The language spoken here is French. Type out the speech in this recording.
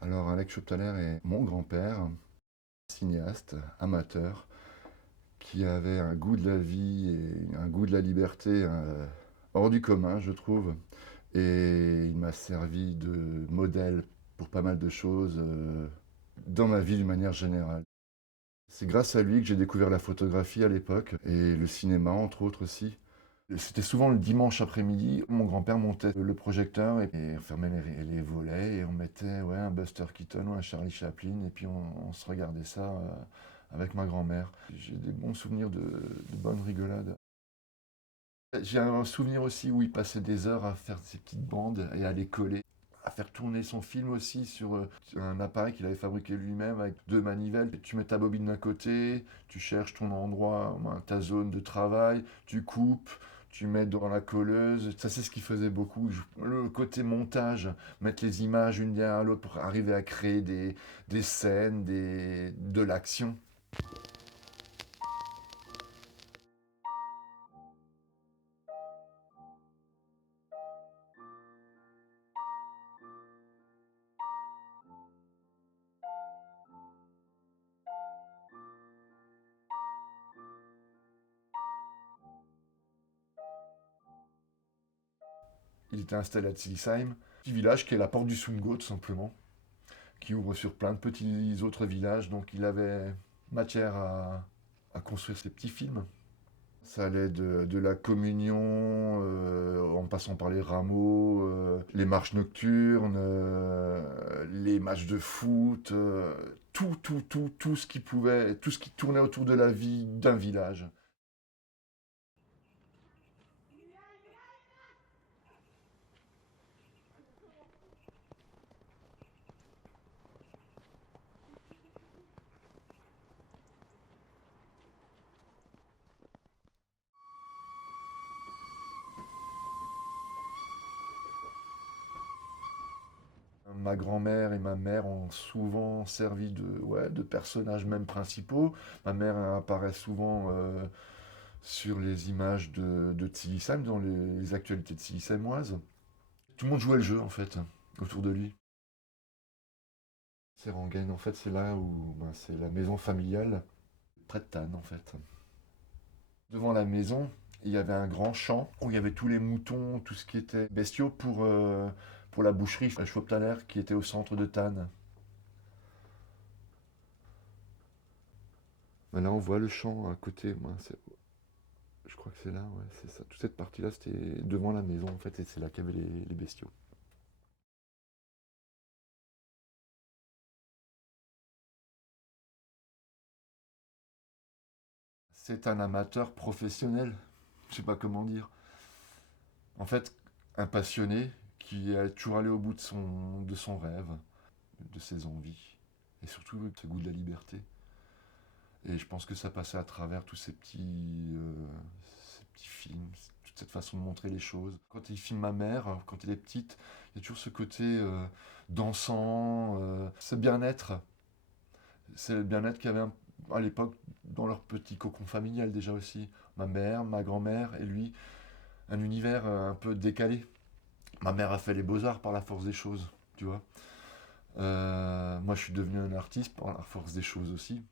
Alors Alex Schoptaler est mon grand-père, cinéaste, amateur, qui avait un goût de la vie et un goût de la liberté hors du commun, je trouve. Et il m'a servi de modèle pour pas mal de choses dans ma vie d'une manière générale. C'est grâce à lui que j'ai découvert la photographie à l'époque et le cinéma entre autres aussi. C'était souvent le dimanche après-midi, mon grand-père montait le projecteur et on fermait les volets et on mettait ouais, un Buster Keaton ou un Charlie Chaplin et puis on se regardait ça avec ma grand-mère. J'ai des bons souvenirs de bonnes rigolades. J'ai un souvenir aussi où il passait des heures à faire ses petites bandes et à les coller, à faire tourner son film aussi sur un appareil qu'il avait fabriqué lui-même avec deux manivelles. Tu mets ta bobine d'un côté, tu cherches ton endroit, ta zone de travail, tu coupes, tu mets dans la colleuse. Ça, c'est ce qu'il faisait beaucoup. Le côté montage, mettre les images une derrière l'autre pour arriver à créer des scènes, de l'action. Il était installé à Tsilisheim, petit village qui est la porte du Sundgau tout simplement, qui ouvre sur plein de petits autres villages. Donc il avait matière à construire ses petits films. Ça allait de la communion, en passant par les rameaux, les marches nocturnes, les matchs de foot, tout ce qui pouvait, tout ce qui tournait autour de la vie d'un village. Ma grand-mère et ma mère ont souvent servi ouais, de personnages même principaux. Ma mère apparaît souvent sur les images de Tillisheim, dans les actualités de Tillisheimoises. Tout le monde jouait le jeu en fait, autour de lui. C'est Rengaine, en fait, c'est là où ben, c'est la maison familiale, près de Tannes en fait. Devant la maison, il y avait un grand champ où il y avait tous les moutons, tout ce qui était bestiaux pour la boucherie Schwabtaler qui était au centre de Tannes. Ben là, on voit le champ à côté. Je crois que c'est là, ouais, c'est ça. Toute cette partie-là, c'était devant la maison, en fait, et c'est là qu'il y avait les bestiaux. C'est un amateur professionnel, je sais pas comment dire. En fait, un passionné qui est toujours allé au bout de son rêve, de ses envies, et surtout ce goût de la liberté. Et je pense que ça passait à travers tous ces petits films, toute cette façon de montrer les choses. Quand il filme ma mère, quand elle est petite, il y a toujours ce côté dansant, ce bien-être. C'est le bien-être qu'il y avait à l'époque dans leur petit cocon familial déjà aussi. Ma mère, ma grand-mère et lui, un univers un peu décalé. Ma mère a fait les beaux-arts par la force des choses, tu vois. Moi, je suis devenu un artiste par la force des choses aussi.